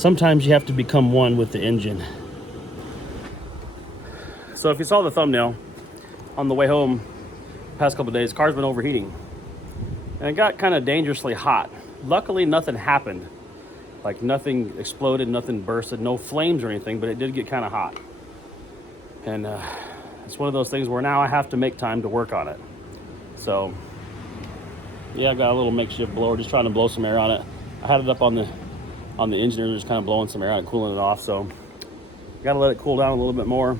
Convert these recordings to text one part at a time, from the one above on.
sometimes you have to become one with the engine. So if you saw the thumbnail on the way home past couple of days, the car's been overheating and it got kind of dangerously hot. Luckily nothing happened, like nothing exploded, nothing bursted, no flames or anything, but it did get kind of hot. And it's one of those things where now I have to make time to work on it. So yeah, I got a little makeshift blower, just trying to blow some air on it. I had it up on the engine and just kind of blowing some air on it, cooling it off. So got to let it cool down a little bit more.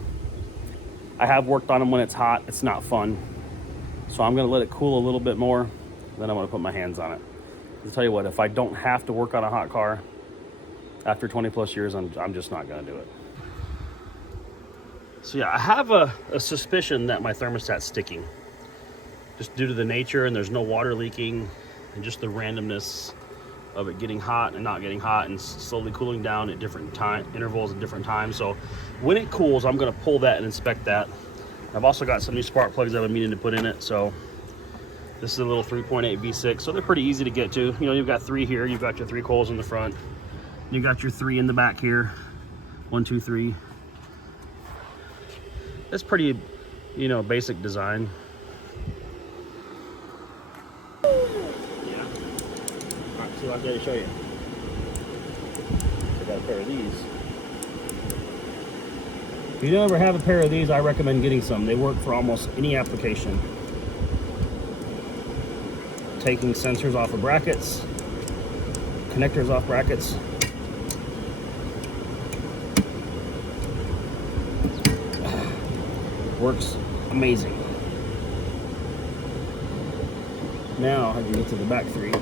I have worked on them when it's hot. It's not fun. So I'm going to let it cool a little bit more. Then I'm going to put my hands on it. I'll tell you what, if I don't have to work on a hot car after 20 plus years, I'm just not going to do it. So yeah, I have a suspicion that my thermostat's sticking, just due to the nature, and there's no water leaking, and just the randomness of it getting hot and not getting hot and slowly cooling down at different intervals at different times. So when it cools, I'm going to pull that and inspect that. I've also got some new spark plugs I've been meaning to put in it. So this is a little 3.8 V6, so they're pretty easy to get to. You know, you've got 3 here, you've got your 3 coils in the front, you got your 3 in the back here, 1, 2, 3. It's pretty, you know, basic design. See what I'm going to show you. I got a pair of these. If you don't ever have a pair of these, I recommend getting some. They work for almost any application. Taking sensors off of brackets, connectors off brackets. Works amazing. Now I can get to the back 3.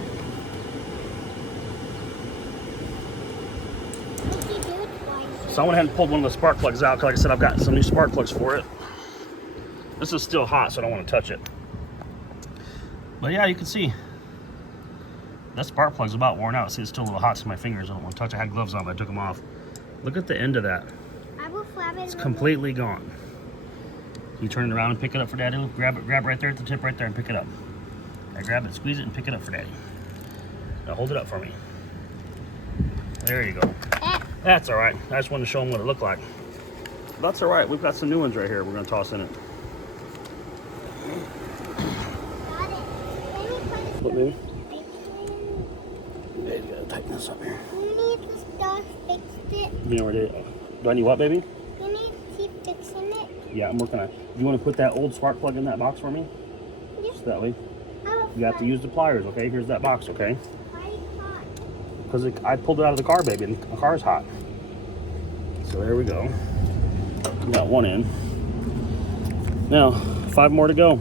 So I went ahead and pulled one of the spark plugs out, because like I said, I've got some new spark plugs for it. This is still hot, so I don't want to touch it. But yeah, you can see that spark plug's about worn out. See, it's still a little hot to my fingers. I don't want to touch it. I had gloves on, but I took them off. Look at the end of that. It's completely gone. You turn it around and pick it up for Daddy. Grab right there at the tip right there and pick it up. I grab it, squeeze it, and pick it up for Daddy. Now hold it up for me. There you go. That's all right. I just wanted to show them what it looked like. That's all right. We've got some new ones right here we're going to toss in it. What, baby? Yeah, you got to tighten this up here. You need to start fixing it. You know where it is? Do I need what, baby? You need to keep fixing it. Yeah, I'm working on it. You want to put that old spark plug in that box for me? Yes. Just that way. You have to use the pliers, okay? Here's that box, okay? Because I pulled it out of the car, baby, and the car's hot. So there we go. We got 1 in. Now, 5 more to go.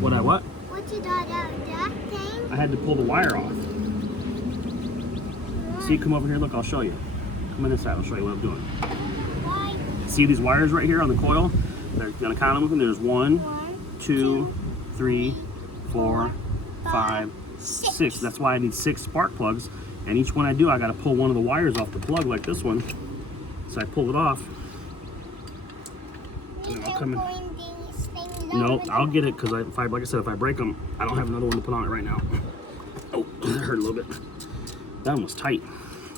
What? What you got out of that thing? I had to pull the wire off. See, come over here, look, I'll show you. Come on this side, I'll show you what I'm doing. Why? See these wires right here on the coil? They're gonna count them with them. There's 1, 2, 3, 4, 5, 6. That's why I need 6 spark plugs. And each one I do, I gotta pull one of the wires off the plug like this one. So I pull it off. And I'll come in. No, I'll get it, because like I said, if I break them, I don't have another one to put on it right now. Oh, that hurt a little bit. That one was tight.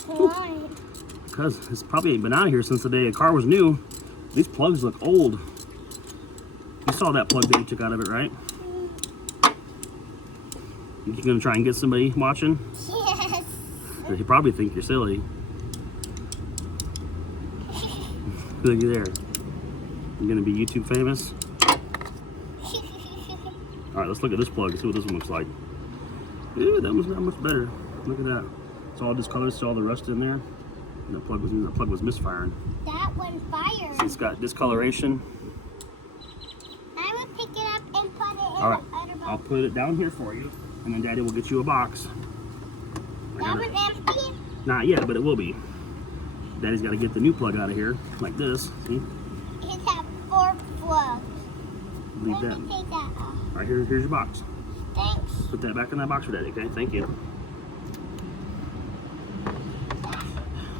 Why? Because it's probably been out of here since the day a car was new. These plugs look old. You saw that plug that you took out of it, right? You gonna try and get somebody watching? Yes. They probably think you're silly. Look at there. You're gonna be YouTube famous. All right, let's look at this plug and see what this one looks like. Ew, that one's not much better. Look at that. It's all discolored, so all the rust in there. And that plug was misfiring. That one fired. See, it's got discoloration. I will pick it up and put it in All right, the other box. I'll put it down here for you, and then Daddy will get you a box. That one's empty? Not yet, but it will be. Daddy's got to get the new plug out of here, like this. See? It has 4 plugs. Leave Let that. me take that off. All right, here's your box. Thanks. Put that back in that box for Daddy, okay? Thank you.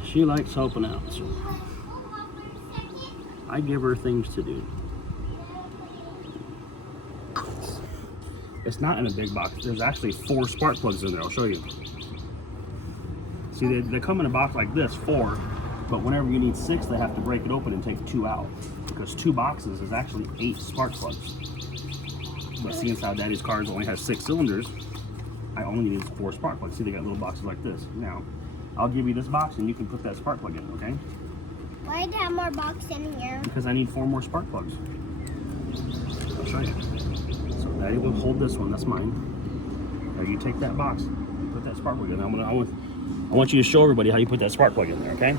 She likes helping out, so I give her things to do. It's not in a big box. There's actually 4 spark plugs in there. I'll show you. See, they come in a box like this, 4, but whenever you need 6, they have to break it open and take 2 out, because 2 boxes is actually 8 spark plugs. But seeing as how Daddy's cars only have 6 cylinders, I only need 4 spark plugs. See, they got little boxes like this. Now, I'll give you this box and you can put that spark plug in, okay? Why do you have more box in here? Because I need 4 more spark plugs. I'll show you. So Daddy will hold this one, that's mine. Now you take that box, you put that spark plug in. I want you to show everybody how you put that spark plug in there, okay?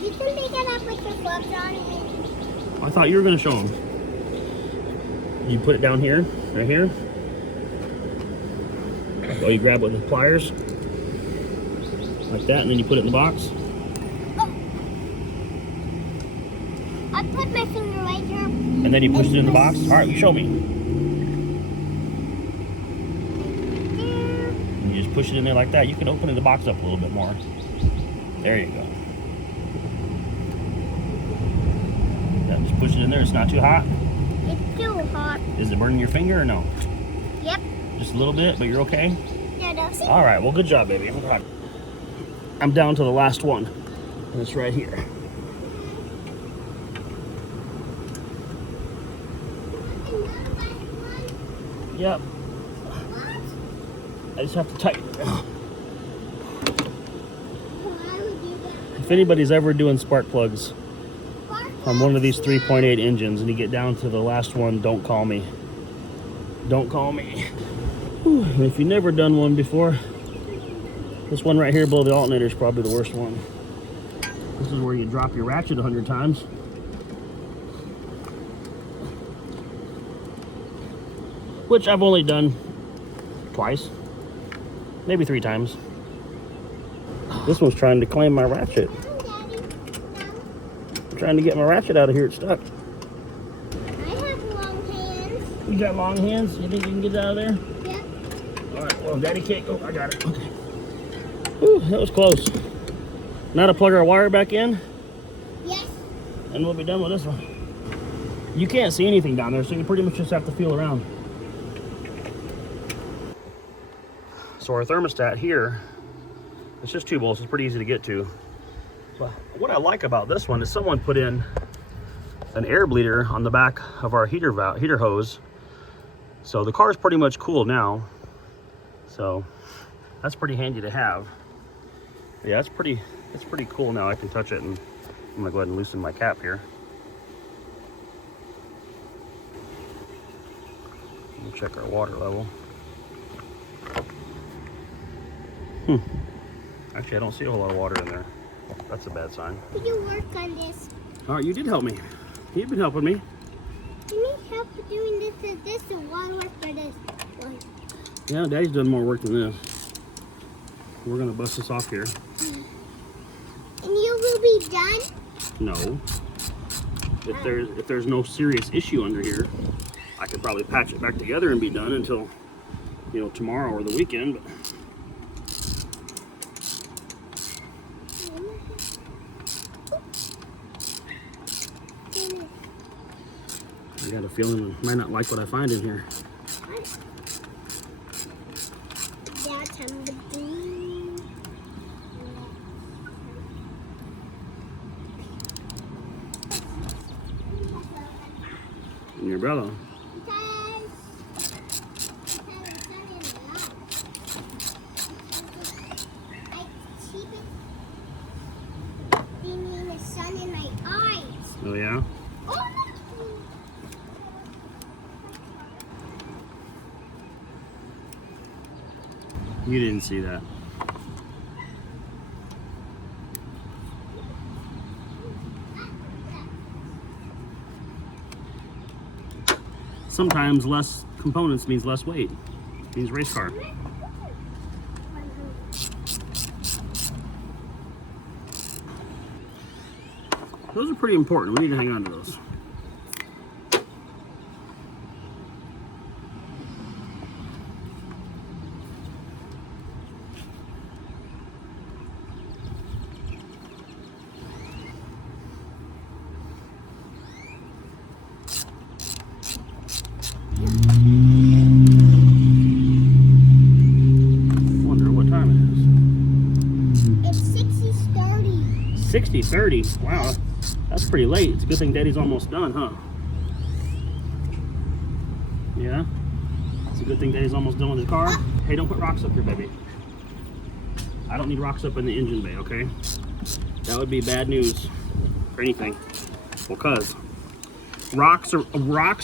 You can pick it up with your gloves on. I thought you were going to show them. You put it down here, right here. Oh, you grab it with the pliers, like that, and then you put it in the box. Oh. I put my finger right here. And then you push it in the box. All right, you show me. And you just push it in there like that. You can open the box up a little bit more. There you go. Yeah, just push it in there. It's not too hot. It's too hot. Is it burning your finger or no? Yep. Just a little bit, but you're okay? Yeah, don't see. All right, well, good job, baby. I'm down to the last one, and it's right here. Yep. I just have to tighten it. Why would you get If anybody's ever doing spark plugs spark on one of these 3.8 engines and you get down to the last one, don't call me. Don't call me. Whew. And if you've never done one before, this one right here below the alternator is probably the worst one. This is where you drop your ratchet 100 times. Which I've only done twice, maybe 3 times. This one's trying to claim my ratchet. Daddy? I'm trying to get my ratchet out of here, it's stuck. I have long hands. You got long hands? You think you can get it out of there? Yep. All right, well, Daddy can't go. I got it. Okay. Whew, that was close. Now to plug our wire back in, Yes. and we'll be done with this one. You can't see anything down there, so you pretty much just have to feel around. So our thermostat here, it's just 2 volts. It's pretty easy to get to. But what I like about this one is someone put in an air bleeder on the back of our heater hose. So the car is pretty much cool now. So that's pretty handy to have. Yeah, it's pretty cool now. I can touch it, and I'm gonna go ahead and loosen my cap here. We'll check our water level. Actually, I don't see a whole lot of water in there. That's a bad sign. Could you work on this? All right, you did help me. You've been helping me. You need help doing this and this and one work for this one. Yeah, Daddy's done more work than this. We're gonna bust this off here. And you will be done? No. If there's no serious issue under here, I could probably patch it back together and be done until, you know, tomorrow or the weekend. But I got a feeling I might not like what I find in here. That's the green. In your umbrella. Oh yeah? You didn't see that. Sometimes less components means less weight. Means race car. Those are pretty important. We need to hang on to those. Wonder what time it is. 60-30. Wow, that's pretty late. It's a good thing Daddy's almost done, huh? Yeah. It's a good thing Daddy's almost done with his car. Hey, don't put rocks up here, baby. I don't need rocks up in the engine bay, okay? That would be bad news for anything. Well, cause rocks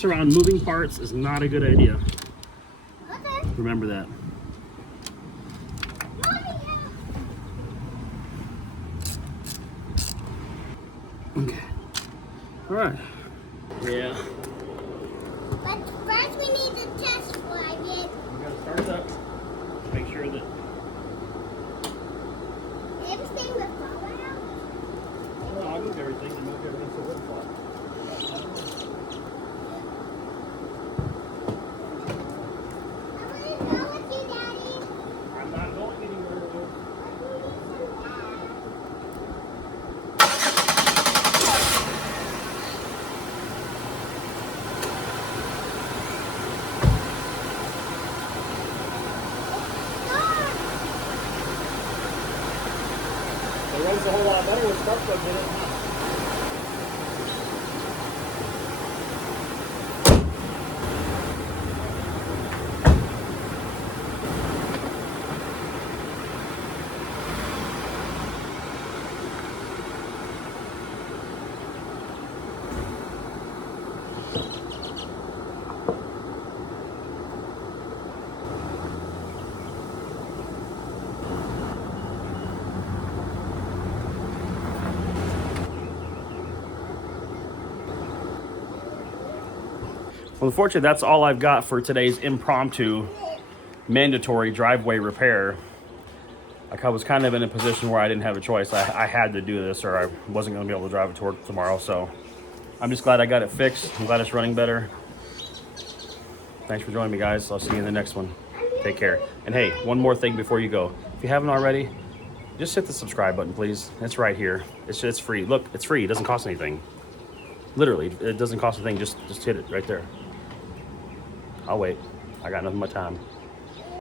around moving parts is not a good idea. Okay. Remember that. Okay. All right. Yeah. But first we need to test drive it. We gotta start it up. Make sure that Everything will fall out. well, I'll move everything and move everything so it wouldn't fall. I want to go with you, Daddy. I'm not going anywhere. It runs a whole lot better with spark plugs in it, huh? Well, unfortunately, that's all I've got for today's impromptu mandatory driveway repair. Like, I was kind of in a position where I didn't have a choice. I had to do this or I wasn't going to be able to drive it to work tomorrow. So I'm just glad I got it fixed. I'm glad it's running better. Thanks for joining me, guys. I'll see you in the next one. Take care. And hey, one more thing before you go. If you haven't already, just hit the subscribe button, please. It's right here. It's free. Look, it's free. It doesn't cost anything. Literally, it doesn't cost a thing. Just hit it right there. I'll wait. I got nothing but time.